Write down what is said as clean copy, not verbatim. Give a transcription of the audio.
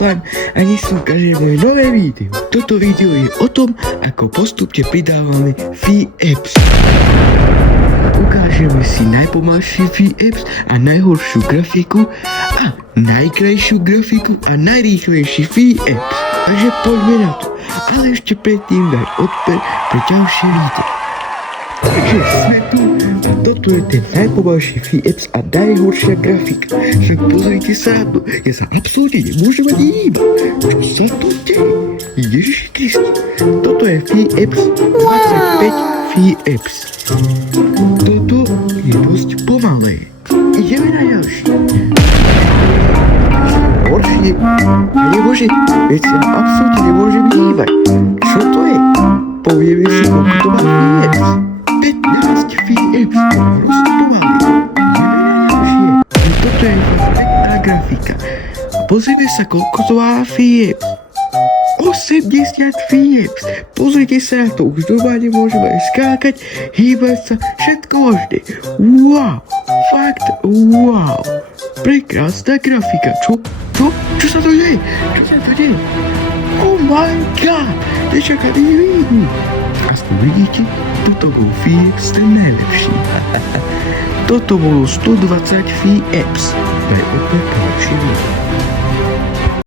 Ruslan a dnes tu ukážeme nové video. Toto video je o tom, ako postupne pridávame V-Apps. Ukážeme si najpomalší V-Apps a najhoršiu grafiku a najkrajšiu grafiku a najrýchlejší V-Apps. Takže poďme na to. Ale ešte predtým dať odber pre ďalšie video. Takže sme tu a toto je ten najpomalší V-Apps a najhoršia grafika. Však pozrite sa na to, ja sa absolútne nemôžem ani hýbať. Čo sa tu deje? Ježiši Kristi, toto je V-Apps 25 V-Apps. Toto je dosť pomalé. Ideme na ďalší. Horšie. A nemôže, veď sa absolútne nemôžem hýbať. Čo to je? Povieme si, koľko to má V-Apps. 15 V-Apps, to proste pomalé. Ideme na ďalšie. Toto je pekná grafika. A pozrite sa, koľko to má V-Apps. 80 V-Apps. Pozrite sa na to, už doma nemôžeme aj skákať, hýbať sa, všetko možné. Wow, fakt wow. Prekrásna grafika. Čo? Čo sa to deje? Oh my god, nečakaný vidím. Aspoň vidíte, toto bol V-Apps ten najlepší. Toto bolo 120 V-Apps. To je opäť lepšie video.